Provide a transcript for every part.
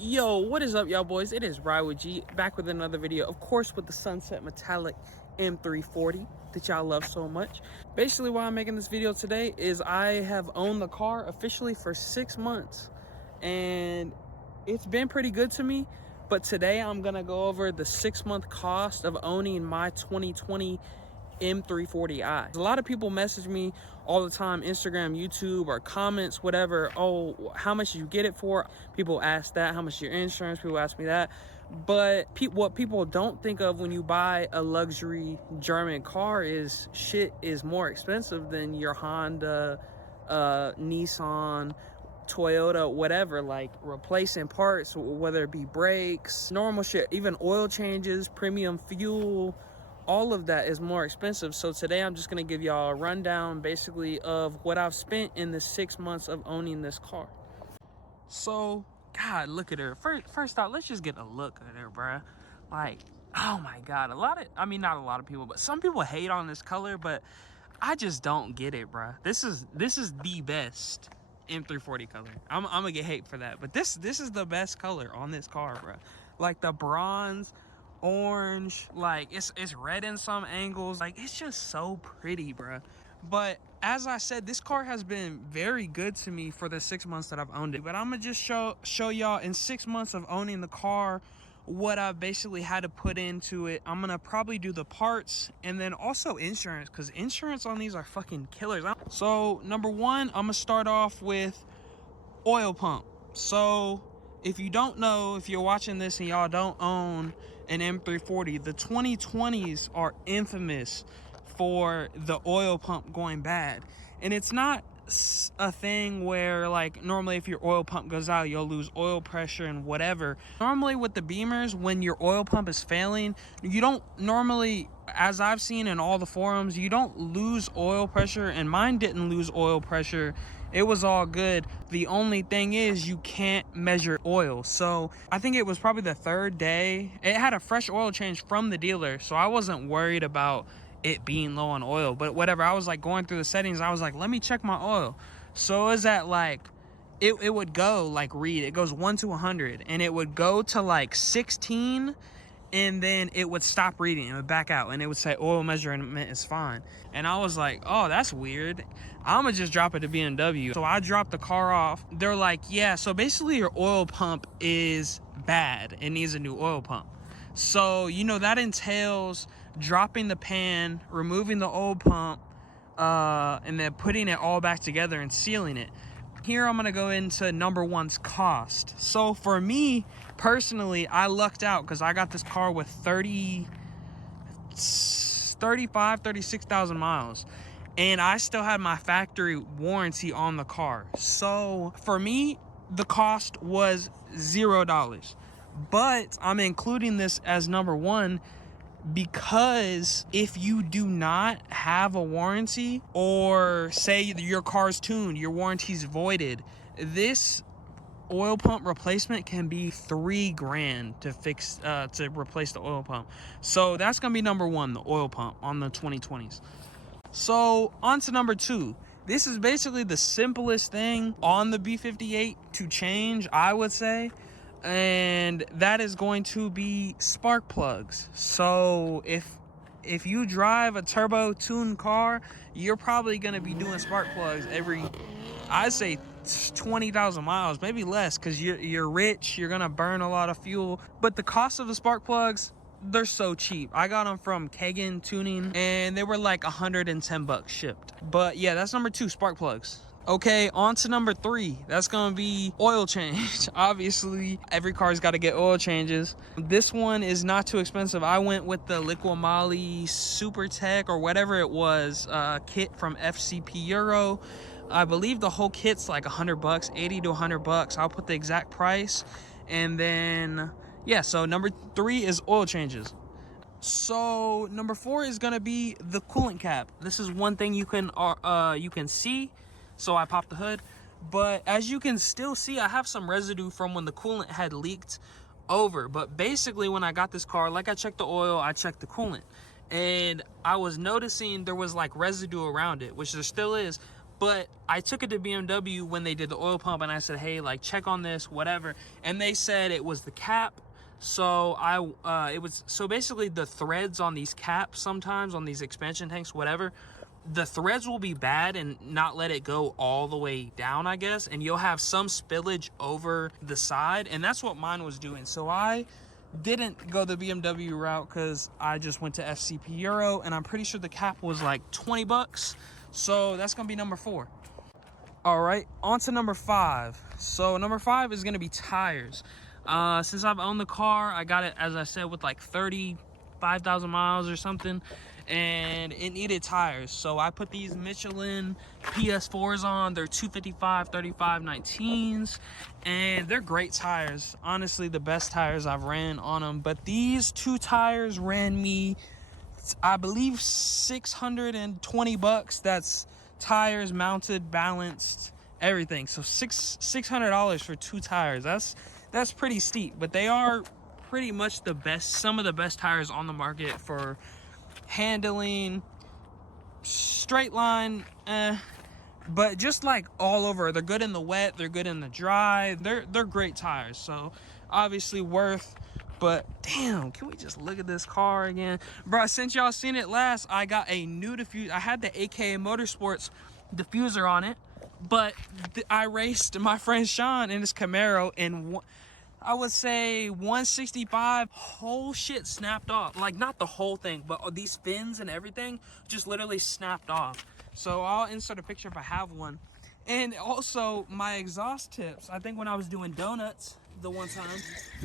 Yo, what is up, y'all boys? It is Ride with G, back with another video, of course, with the sunset metallic M340 that y'all love so much. Basically, why I'm making this video today is I have owned the car officially for 6 months, and it's been pretty good to me. But today I'm gonna go over the 6-month cost of owning my 2020 M340i. A lot of people message me all the time, Instagram, YouTube, or comments, whatever. Oh, how much did you get it for? People ask that. How much is your insurance? People ask me that. But what people don't think of when you buy a luxury German car is shit is more expensive than your Honda, Nissan, Toyota, whatever. Like replacing parts, whether it be brakes, normal shit, even oil changes, premium fuel, all of that is more expensive. So today I'm just gonna give y'all a rundown basically of what I've spent in the 6 months of owning this car. So God, look at her. First off, let's just get a look at her, bruh. Like, oh my God, not a lot of people, but some people hate on this color, but I just don't get it, bruh. This is the best M340 color. I'm gonna get hate for that, but this is the best color on this car, bruh. Like the bronze, orange, like it's red in some angles, like it's just so pretty, bruh. But as I said, this car has been very good to me for the 6 months that I've owned it. But I'm gonna just show y'all in 6 months of owning the car what I've basically had to put into it. I'm gonna probably do the parts and then also insurance, because insurance on these are fucking killers. So number one, I'm gonna start off with oil pump. So if you don't know, if you're watching this and y'all don't own an M340, the 2020s are infamous for the oil pump going bad. And it's not a thing where, like, normally if your oil pump goes out, you'll lose oil pressure and whatever. Normally with the Beamers, when your oil pump is failing, you don't normally, as I've seen in all the forums, you don't lose oil pressure, and mine didn't lose oil pressure. It was all good. The only thing is you can't measure oil. So I think it was probably the third day. It had a fresh oil change from the dealer, so I wasn't worried about it being low on oil. But whatever, I was like going through the settings. I was like, let me check my oil. So it was at like, it would go like, read, it goes 1 to 100, and it would go to like 16, and then it would stop reading. It would back out, and it would say oil measurement is fine. And I was like, oh, that's weird. I'm gonna just drop it to BMW. So I dropped the car off. They're like, yeah, so basically your oil pump is bad. It needs a new oil pump. So, you know, that entails dropping the pan, removing the old pump, and then putting it all back together and sealing it. Here I'm gonna go into number one's cost. So for me personally, I lucked out because I got this car with 36,000 miles, and I still had my factory warranty on the car. So for me, the cost was $0. But I'm including this as number one because if you do not have a warranty, or say your car's tuned, your warranty's voided, this oil pump replacement can be $3,000 to fix, to replace the oil pump. So that's gonna be number one, the oil pump on the 2020s. So on to number two. This is basically the simplest thing on the B58 to change, I would say, and that is going to be spark plugs. So if you drive a turbo tuned car, you're probably going to be doing spark plugs every, I'd say 20,000 miles, maybe less, because you're rich, you're gonna burn a lot of fuel. But the cost of the spark plugs, they're so cheap. I got them from Kagan Tuning, and they were like 110 bucks shipped. But yeah, that's number two, spark plugs. Okay, on to number three. That's gonna be oil change. Obviously, every car's got to get oil changes. This one is not too expensive. I went with the Liqui Super Tech or whatever it was, kit from FCP Euro. I believe the whole kit's like 100 bucks, 80 to 100 bucks. I'll put the exact price. And then, yeah, so number three is oil changes. So number four is gonna be the coolant cap. This is one thing you can see. So I popped the hood, but as you can still see, I have some residue from when the coolant had leaked over. But basically, when I got this car, like, I checked the oil, I checked the coolant, and I was noticing there was like residue around it, which there still is. But I took it to BMW when they did the oil pump, and I said, hey, like, check on this, whatever. And they said it was the cap. So it was, so basically the threads on these caps, sometimes on these expansion tanks, whatever, the threads will be bad and not let it go all the way down, I guess. And you'll have some spillage over the side. And that's what mine was doing. So I didn't go the BMW route because I just went to FCP Euro, and I'm pretty sure the cap was like 20 bucks. So that's gonna be number 4. All right, on to number 5. So number 5 is gonna be tires. Since I've owned the car, I got it, as I said, with like 35,000 miles or something, and it needed tires. So I put these Michelin PS4s on. They're 255 35 19s, and they're great tires. Honestly, the best tires I've ran on them. But these 2 tires ran me, I believe, 620 bucks. That's tires, mounted, balanced, everything. So $600 for 2 tires. That's pretty steep, but they are pretty much the best, some of the best tires on the market for handling, straight line, but just like all over. They're good in the wet, they're good in the dry. They're great tires. So obviously worth. But damn, can we just look at this car again, bro? Since y'all seen it last, I got a new diffuser. I had the AKA Motorsports diffuser on it, but I raced my friend Sean in his Camaro, and I would say 165, whole shit snapped off. Like, not the whole thing, but these fins and everything just literally snapped off. So I'll insert a picture if I have one. And also my exhaust tips, I think when I was doing donuts the one time,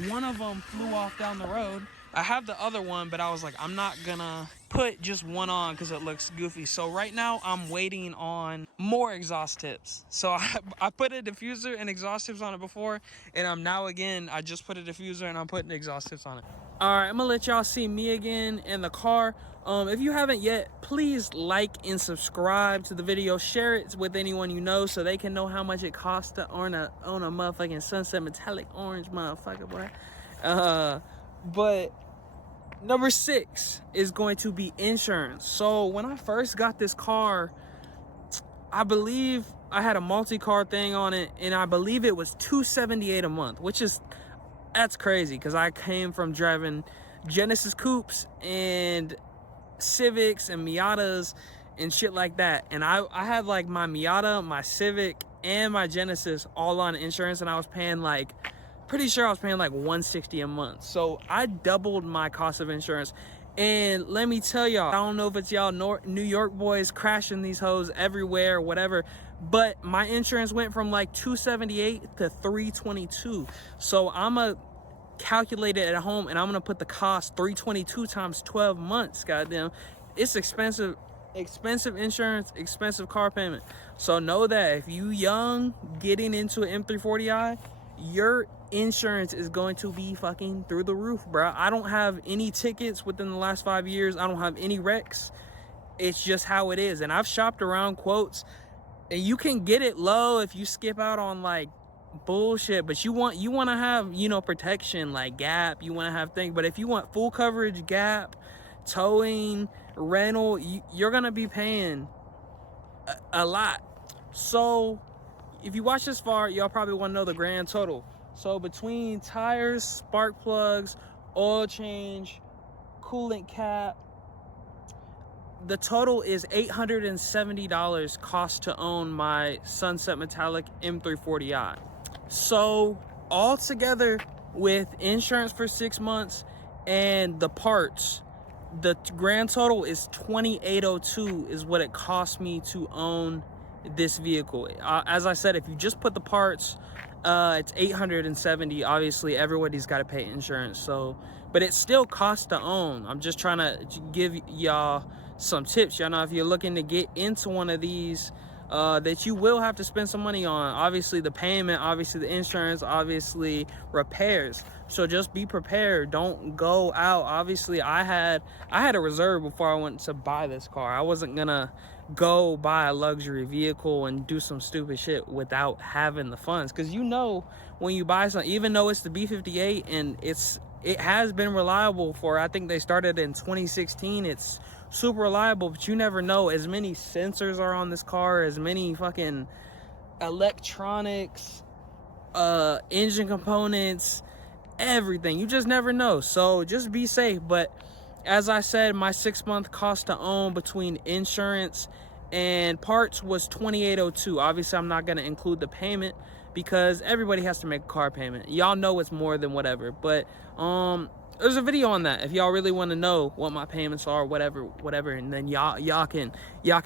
one of them flew off down the road. I have the other one, but I was like, I'm not gonna put just one on because it looks goofy. So right now I'm waiting on more exhaust tips. So I put a diffuser and exhaust tips on it before, and I just put a diffuser and I'm putting exhaust tips on it. All right, I'm gonna let y'all see me again in the car. If you haven't yet, please like and subscribe to the video. Share it with anyone you know so they can know how much it costs to own a motherfucking Sunset Metallic orange motherfucker, boy. But number 6 is going to be insurance. So when I first got this car, I believe I had a multi-car thing on it, and I believe it was $278 a month, that's crazy because I came from driving Genesis Coupes and Civics and Miatas and shit like that, and I had like my Miata, my Civic, and my Genesis all on insurance, and I was paying like, pretty sure I was paying like $160 a month. So I doubled my cost of insurance. And let me tell y'all, I don't know if it's y'all New York boys crashing these hoes everywhere, whatever, but my insurance went from like $278 to $322. So I'm a calculate it at home, and I'm gonna put the cost $322 times 12 months. Goddamn, it's expensive insurance, expensive car payment. So know that if you young getting into an M340i, your insurance is going to be fucking through the roof, bro. I don't have any tickets within the last 5 years. I don't have any wrecks. It's just how it is. And I've shopped around quotes, and you can get it low if you skip out on like bullshit, but you want to have, you know, protection like gap, you want to have things. But if you want full coverage, gap, towing, rental, you're gonna be paying a lot. So if you watch this far, y'all probably want to know the grand total. So between tires, spark plugs, oil change, coolant cap, the total is $870 cost to own my Sunset Metallic M340i. So all together with insurance for 6 months and the parts, the grand total is $2,802 is what it cost me to own this vehicle. As I said, if you just put the parts, it's $870. Obviously everybody's got to pay insurance, so, but it still costs to own. I'm just trying to give y'all some tips. Y'all know if you're looking to get into one of these, that you will have to spend some money on. Obviously the payment, obviously the insurance, obviously repairs. So just be prepared. Don't go out. Obviously I had a reserve before I went to buy this car. I wasn't gonna go buy a luxury vehicle and do some stupid shit without having the funds, because you know when you buy something, even though it's the B58 and it's it has been reliable for, I think they started in 2016. It's super reliable, but you never know. As many sensors are on this car, as many fucking electronics, engine components, everything. You just never know. So just be safe. But as I said, my 6-month cost to own between insurance and parts was $28.02. Obviously, I'm not going to include the payment because everybody has to make a car payment. Y'all know it's more than whatever. But there's a video on that if y'all really want to know what my payments are, whatever, and then y'all can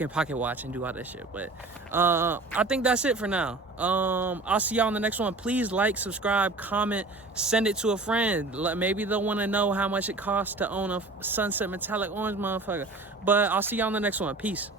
pocket watch and do all that shit. But I think that's it for now. I'll see y'all in the next one. Please like, subscribe, comment, send it to a friend. Maybe they'll want to know how much it costs to own a Sunset Metallic Orange motherfucker. But I'll see y'all in the next one. Peace.